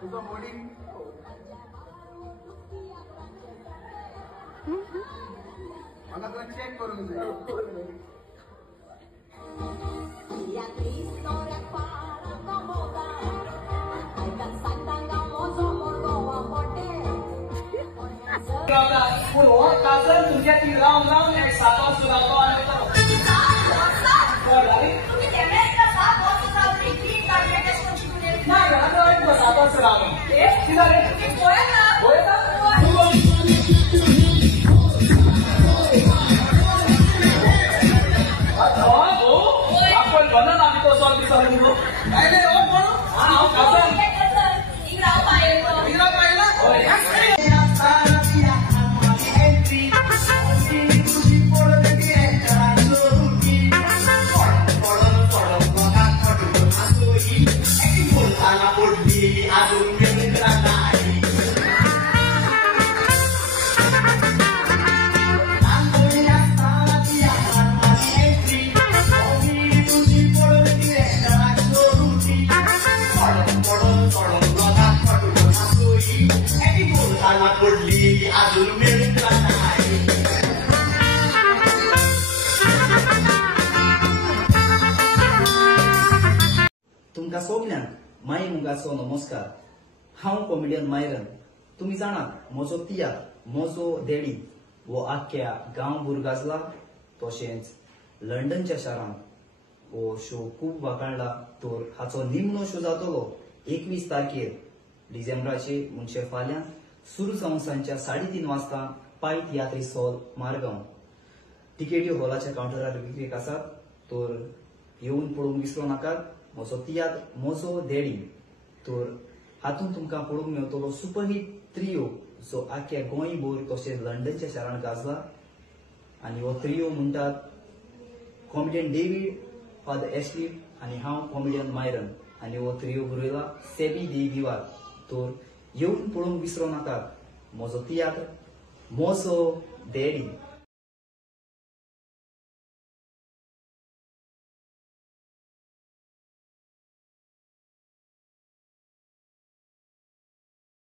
तुझं बोर्डिंग मला तुला चेक करून दे. काजल तुझ्या ती राम राम एक साता सुरातो आणि नाही आता एक साता सुरातो तिला रे होय आपण बनन आम्ही तो सॉल्व दिसलो काय रे ओ कोण हा काजल इंग्रा पाहिला तुमका सगळ्यांक माई मुगाचो नमस्कार. हांव कॉमेडियन मायरन. तुम्ही जाणात म्हजो तियात्र, म्हजो देडी वो आख्या गांव बुरगाजला तशेंच लंडनच्या शारांत हो शो खूब वाखाणला. तर हाचो निमणो शो जातलो 21 तारखेर डिसेंबराचे म्हणजे फाल्यां सुरू जावन सांजच्या 3:30 वाजता पाय तियात्रीस हॉल मारगांव. तिकेटी हॉलाच्या काउंटरार विक्रेक आसात. तर येवन पळोवंक विसरू नाकात. म्हजो तियात्र म्हजो देडी. तर हातूंत तुमकां पळोवंक मेळटलो सुपरहिट त्रियो जो आख्या गोंयभर तशेंच लंडनच्या शारांत गाजला. आनी हो त्रियो म्हणटात कॉमेडियन डेव्हिड, फादर एशली आनी हांव कॉमेडियन मायरन. आनी हो त्रियो बरयला सेबी देविवार. तर येवन पळोवंक विसरू नाकात म्हजो तियात्र म्हजो देडी.